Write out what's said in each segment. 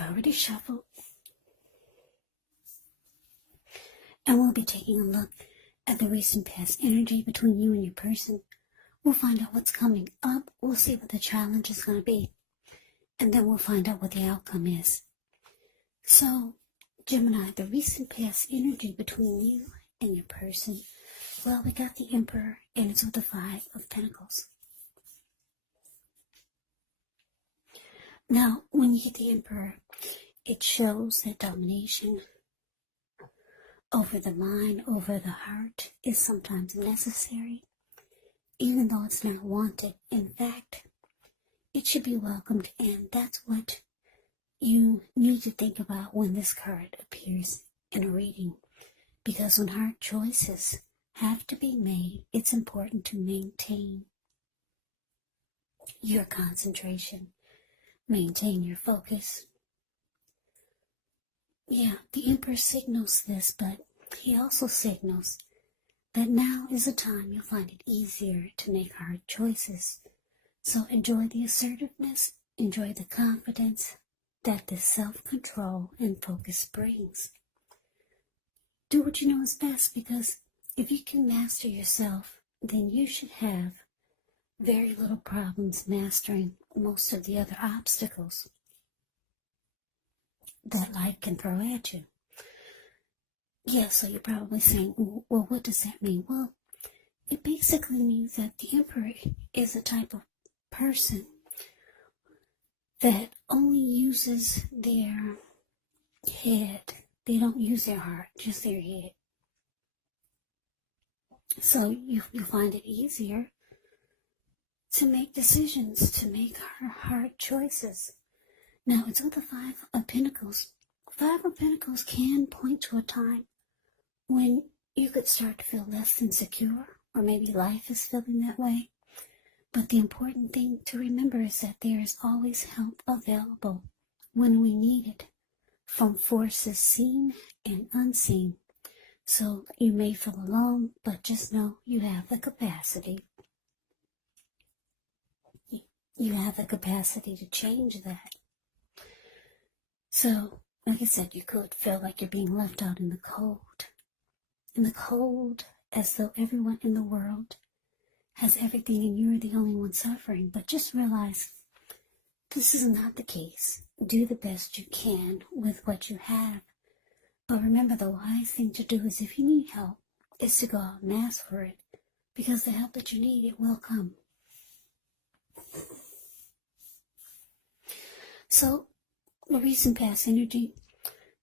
I've already shuffled, and we'll be taking a look at the recent past energy between you and your person. We'll find out what's coming up. We'll see what the challenge is going to be, and then we'll find out what the outcome is. So, Gemini, the recent past energy between you and your person. Well, we got the Emperor, and it's with the Five of Pentacles. Now, when you get the Emperor, it shows that domination over the mind, over the heart, is sometimes necessary, even though it's not wanted. In fact, it should be welcomed, and that's what you need to think about when this card appears in a reading. Because when hard choices have to be made, it's important to maintain your concentration, maintain your focus. Yeah, the Emperor signals this, but he also signals that now is a time you'll find it easier to make hard choices. So enjoy the assertiveness, enjoy the confidence that this self-control and focus brings. Do what you know is best, because if you can master yourself, then you should have very little problems mastering most of the other obstacles that life can throw at you. Yeah, so you're probably saying, well, what does that mean? Well, it basically means that the Emperor is a type of person that only uses their head. They don't use their heart, just their head. So you find it easier to make decisions, to make hard choices. Now, it's with the Five of Pentacles. Five of Pentacles can point to a time when you could start to feel less than secure, or maybe life is feeling that way. But the important thing to remember is that there is always help available when we need it, from forces seen and unseen. So you may feel alone, but just know you have the capacity. You have the capacity to change that. So, like I said, you could feel like you're being left out in the cold. In the cold, as though everyone in the world has everything and you're the only one suffering. But just realize this is not the case. Do the best you can with what you have. But remember, the wise thing to do is, if you need help, is to go out and ask for it. Because the help that you need, it will come. So, the recent past energy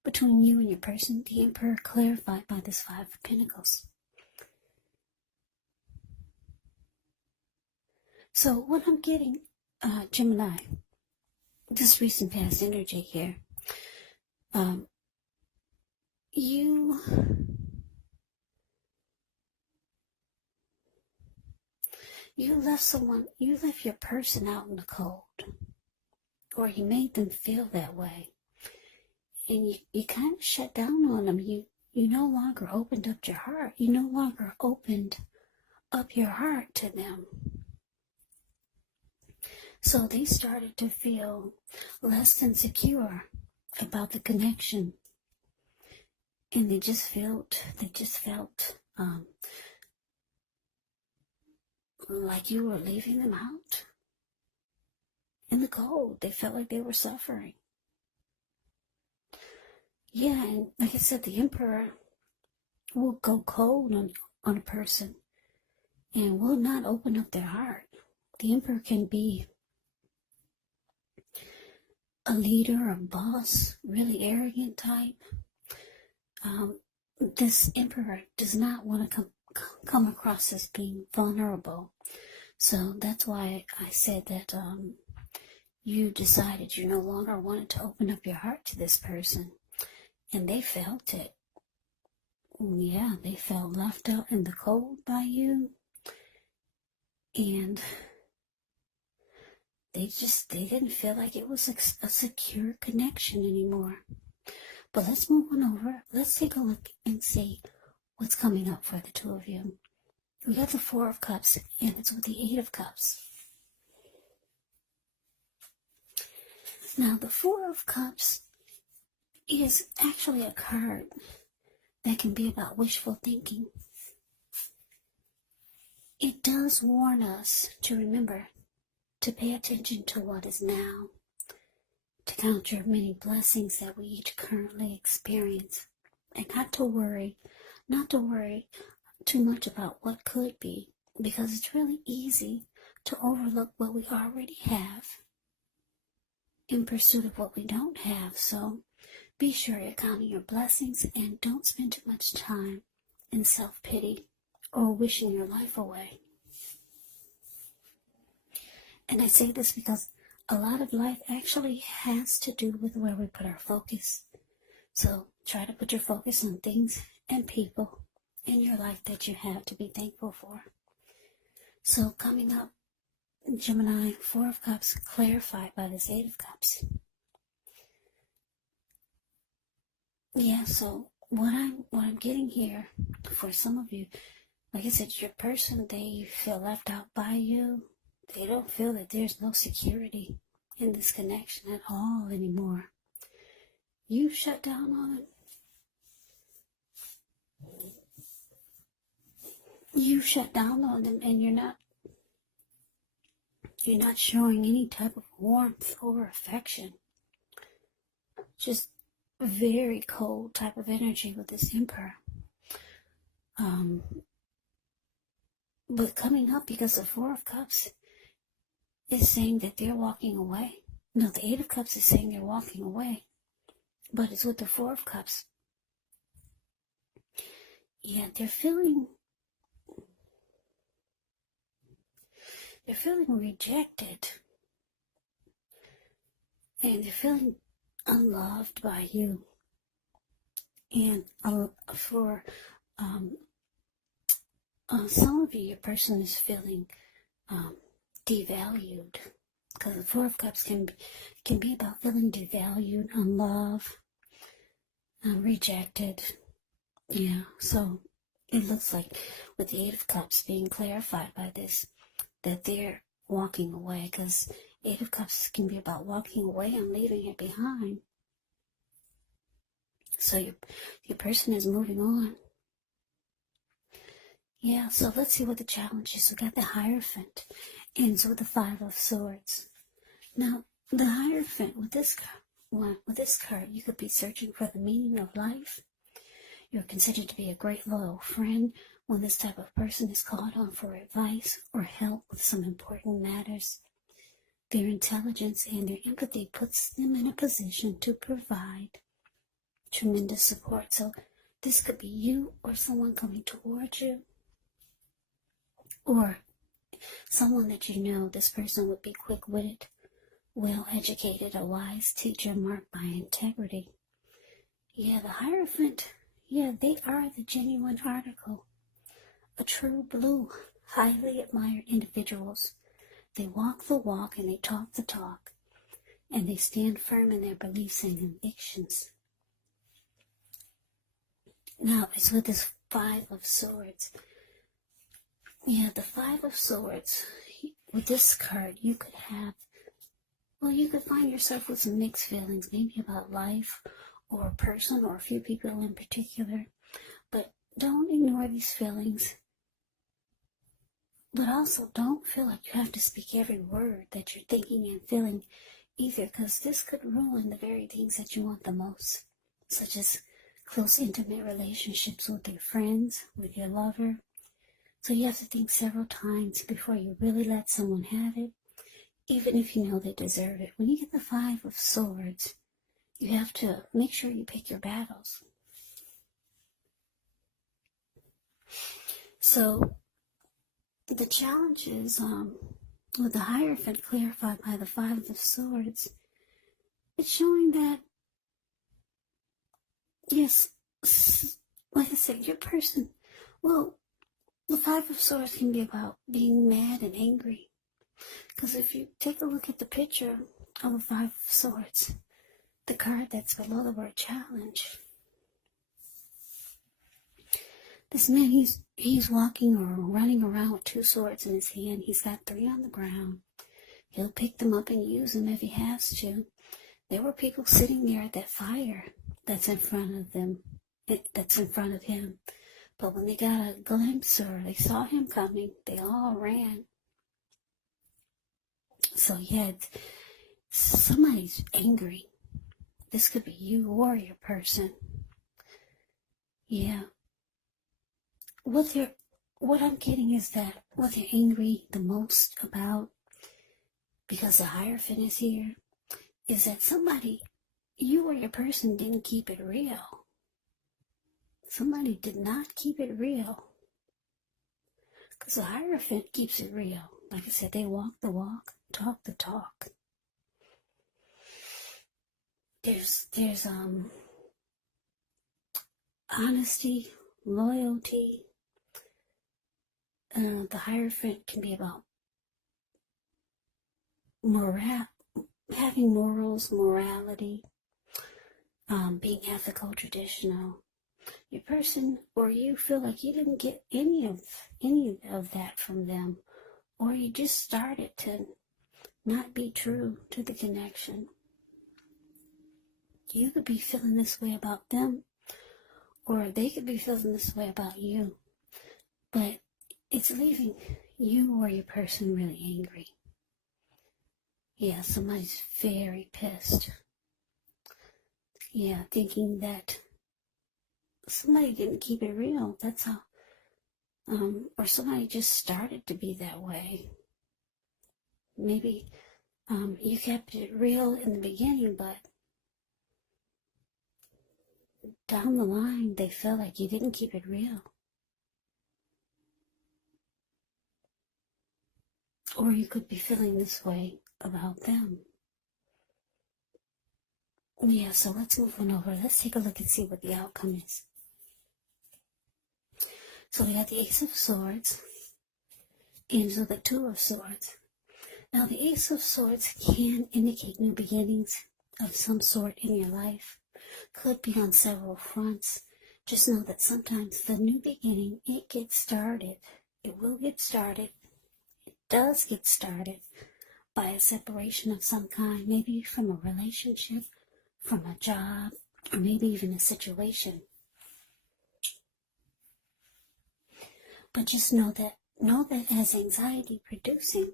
between you and your person, the Emperor, clarified by this Five of Pentacles. So what I'm getting, Gemini, this recent past energy here, you left your person out in the cold, or you made them feel that way, and you kind of shut down on them. You no longer opened up your heart. You no longer opened up your heart to them. So they started to feel less than secure about the connection, and they just felt like you were leaving them out in the cold. They felt like they were suffering. Yeah, and like I said, the Emperor will go cold on a person and will not open up their heart. The Emperor can be a leader, a boss, really arrogant type. This Emperor does not want to come across as being vulnerable. So that's why I said that you decided you no longer wanted to open up your heart to this person. And they felt it. Yeah, they felt left out in the cold by you. And they didn't feel like it was a secure connection anymore. But let's move on over. Let's take a look and see what's coming up for the two of you. We got the Four of Cups, and it's with the Eight of Cups. Now, the Four of Cups It is actually a card that can be about wishful thinking. It does warn us to remember to pay attention to what is now, to count your many blessings that we each currently experience, and not to worry too much about what could be, because it's really easy to overlook what we already have in pursuit of what we don't have. So be sure you're counting your blessings and don't spend too much time in self-pity or wishing your life away. And I say this because a lot of life actually has to do with where we put our focus. So try to put your focus on things and people in your life that you have to be thankful for. So coming up, Gemini, 4 of Cups, clarified by this 8 of Cups. Yeah, so what I'm getting here for some of you, like I said, your person, they feel left out by you. They don't feel that there's no security in this connection at all anymore. You shut down on it. You shut down on them, and you're not showing any type of warmth or affection. Just a very cold type of energy with this Emperor. But coming up, because the 4 of Cups is saying that they're walking away. No, the 8 of Cups is saying they're walking away. But it's with the 4 of Cups. Yeah, they're feeling rejected. And they're feeling unloved by you. And for some of you, your person is feeling devalued. Because the 4 of Cups can be about feeling devalued, unloved, rejected. Yeah, so it looks like with the 8 of Cups being clarified by this, that they're walking away, because 8 of Cups can be about walking away and leaving it behind. So your person is moving on. Yeah, so let's see what the challenge is. We got the Hierophant, ends with the 5 of Swords. Now, the Hierophant, with this card, you could be searching for the meaning of life. You're considered to be a great loyal friend when this type of person is called on for advice or help with some important matters. Their intelligence and their empathy puts them in a position to provide tremendous support. So this could be you or someone coming towards you, or someone that you know. This person would be quick-witted, well-educated, a wise teacher marked by integrity. Yeah, the Hierophant, yeah, they are the genuine article. A true blue, highly admired individuals. They walk the walk and they talk the talk. And they stand firm in their beliefs and convictions. Now, it's with this 5 of Swords. Yeah, the 5 of Swords. With this card, you could find yourself with some mixed feelings, maybe about life or a person or a few people in particular. But don't ignore these feelings. But also don't feel like you have to speak every word that you're thinking and feeling either, because this could ruin the very things that you want the most, such as close, intimate relationships with your friends, with your lover. So you have to think several times before you really let someone have it, even if you know they deserve it. When you get the 5 of Swords, you have to make sure you pick your battles. So the challenge is, with the Hierophant clarified by the 5 of Swords, it's showing that, yes, like I said, your person, well, the 5 of Swords can be about being mad and angry. Because if you take a look at the picture of the 5 of Swords, the card that's below the word challenge, this man, he's walking or running around with 2 swords in his hand. He's got 3 on the ground. He'll pick them up and use them if he has to. There were people sitting there at that fire that's in front of them, that's in front of him. But when they got a glimpse or they saw him coming, they all ran. So yeah, somebody's angry. This could be you or your person. Yeah. What I'm getting is that what they're angry the most about, because the Hierophant is here, is that somebody, you or your person, didn't keep it real. Somebody did not keep it real. Because the Hierophant keeps it real. Like I said, they walk the walk, talk the talk. There's honesty, loyalty. The Hierophant can be about having morals, morality, being ethical, traditional. Your person or you feel like you didn't get any of that from them, or you just started to not be true to the connection. You could be feeling this way about them, or they could be feeling this way about you, but it's leaving you or your person really angry. Yeah, somebody's very pissed. Yeah, thinking that somebody didn't keep it real. That's how, or somebody just started to be that way. Maybe you kept it real in the beginning, but down the line, they felt like you didn't keep it real. Or you could be feeling this way about them. Yeah, so let's move on over. Let's take a look and see what the outcome is. So we got the Ace of Swords, and so the Two of Swords. Now the Ace of Swords can indicate new beginnings of some sort in your life. Could be on several fronts. Just know that sometimes the new beginning, it gets started. It will get started. It does get started by a separation of some kind, maybe from a relationship, from a job, or maybe even a situation. But just know that as anxiety producing,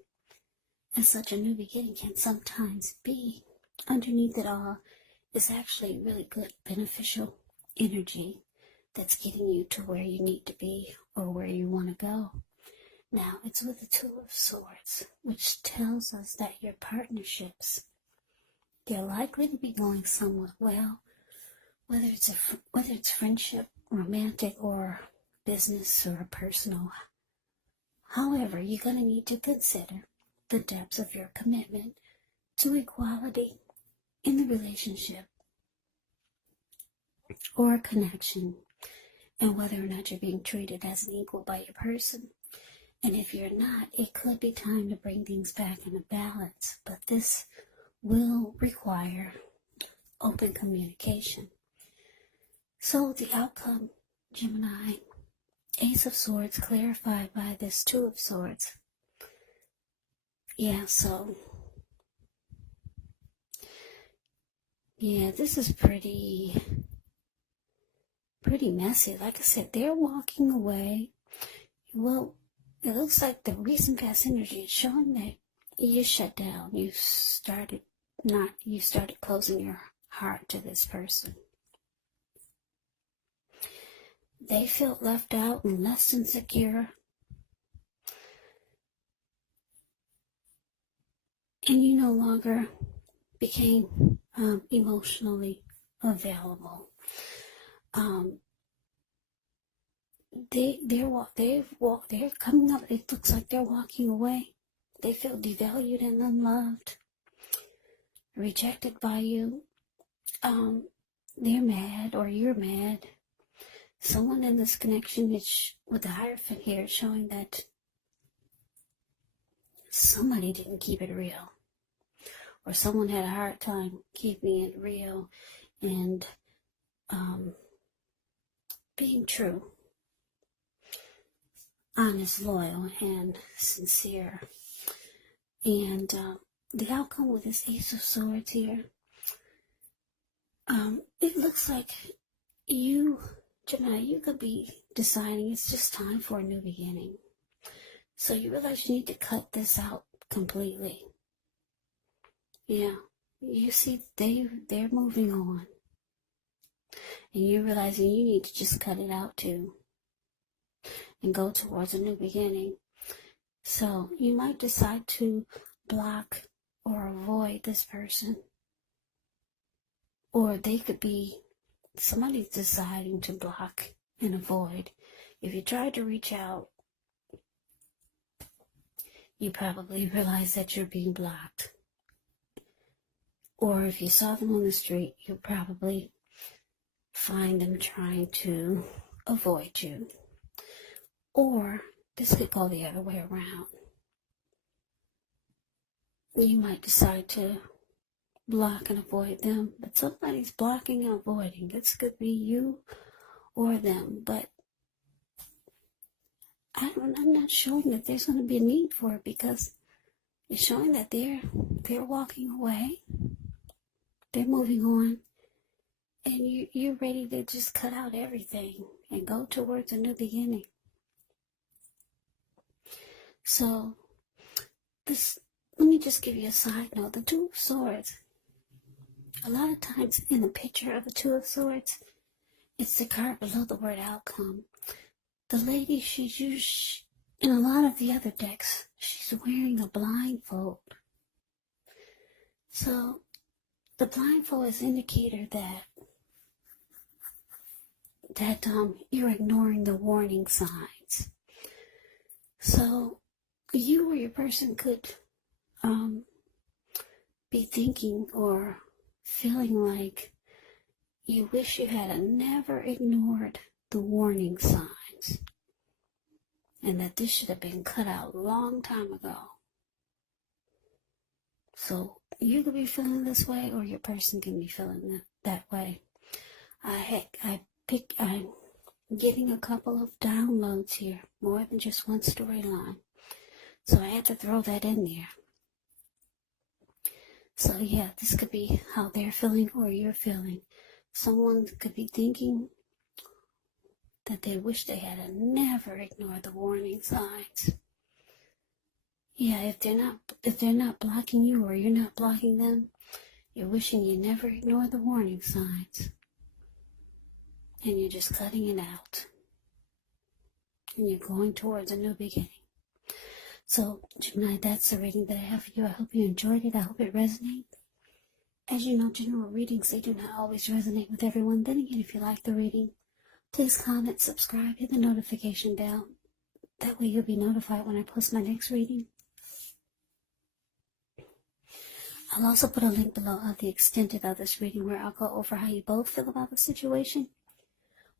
as such a new beginning can sometimes be, underneath it all is actually really good, beneficial energy that's getting you to where you need to be or where you want to go. Now, it's with the Two of Swords, which tells us that your partnerships, they're likely to be going somewhat well, whether it's friendship, romantic, or business or personal. However, you're going to need to consider the depth of your commitment to equality in the relationship or connection, and whether or not you're being treated as an equal by your person. And if you're not, it could be time to bring things back into balance, but this will require open communication. So the outcome, Gemini, Ace of Swords clarified by this Two of Swords. Yeah, so yeah, this is pretty messy. Like I said, they're walking away. Well, it looks like the recent past energy is showing that you shut down. You started closing your heart to this person. They felt left out and less insecure. And you no longer became emotionally available. They're coming up. It looks like they're walking away. They feel devalued and unloved, rejected by you. They're mad, or you're mad. Someone in this connection is with the Hierophant here, showing that somebody didn't keep it real, or someone had a hard time keeping it real and being true, honest, loyal, and sincere. And the outcome with this Ace of Swords here, It looks like you, Gemini, you could be deciding it's just time for a new beginning. So you realize you need to cut this out completely. Yeah, you see they're moving on. And you're realizing you need to just cut it out too. And go towards a new beginning. So you might decide to block or avoid this person. Or they could be, somebody's deciding to block and avoid. If you try to reach out, you probably realize that you're being blocked. Or if you saw them on the street, you'll probably find them trying to avoid you. Or this could go the other way around. You might decide to block and avoid them, but somebody's blocking and avoiding. This could be you or them, but I'm not showing that there's going to be a need for it, because it's showing that they're walking away, they're moving on, and you're ready to just cut out everything and go towards a new beginning. So let me just give you a side note. The Two of Swords, a lot of times in the picture of the Two of Swords, it's the card below the word outcome. The lady, she's used, in a lot of the other decks, she's wearing a blindfold. So the blindfold is an indicator that you're ignoring the warning signs. So you or your person could be thinking or feeling like you wish you had never ignored the warning signs, and that this should have been cut out a long time ago. So you could be feeling this way, or your person can be feeling that way. I'm getting a couple of downloads here, more than just one storyline. So I had to throw that in there. So yeah, this could be how they're feeling or you're feeling. Someone could be thinking that they wish they had never ignored the warning signs. Yeah, if they're not blocking you or you're not blocking them, you're wishing you never ignored the warning signs. And you're just cutting it out. And you're going towards a new beginning. So, Gemini, that's the reading that I have for you. I hope you enjoyed it. I hope it resonated. As you know, general readings, they do not always resonate with everyone. Then again, if you like the reading, please comment, subscribe, hit the notification bell. That way you'll be notified when I post my next reading. I'll also put a link below of the extended of this reading, where I'll go over how you both feel about the situation,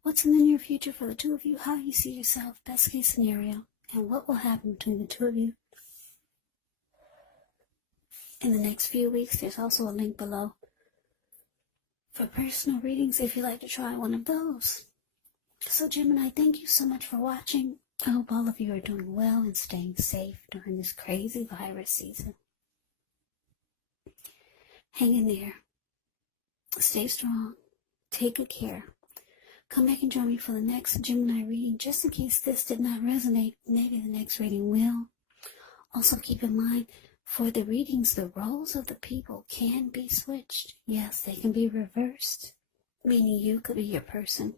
what's in the near future for the two of you, how you see yourself, best case scenario, and what will happen between the two of you in the next few weeks. There's also a link below for personal readings if you'd like to try one of those. So Gemini, thank you so much for watching. I hope all of you are doing well and staying safe during this crazy virus season. Hang in there. Stay strong. Take good care. Come back and join me for the next Gemini reading. Just in case this did not resonate, maybe the next reading will. Also keep in mind, for the readings, the roles of the people can be switched. Yes, they can be reversed, meaning you could be your person,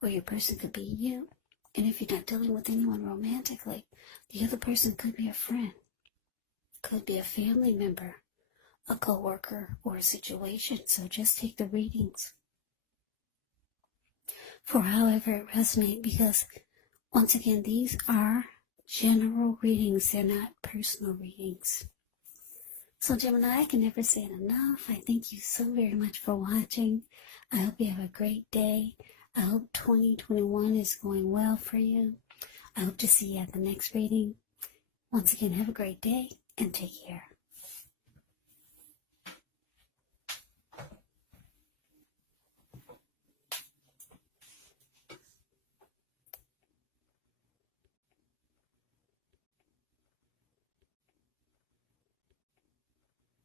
or your person could be you. And if you're not dealing with anyone romantically, the other person could be a friend, could be a family member, a co-worker, or a situation. So just take the readings for however it resonates, because once again, these are general readings. They're not personal readings. So Gemini, I can never say it enough. I thank you so very much for watching. I hope you have a great day. I hope 2021 is going well for you. I hope to see you at the next reading. Once again, have a great day and take care.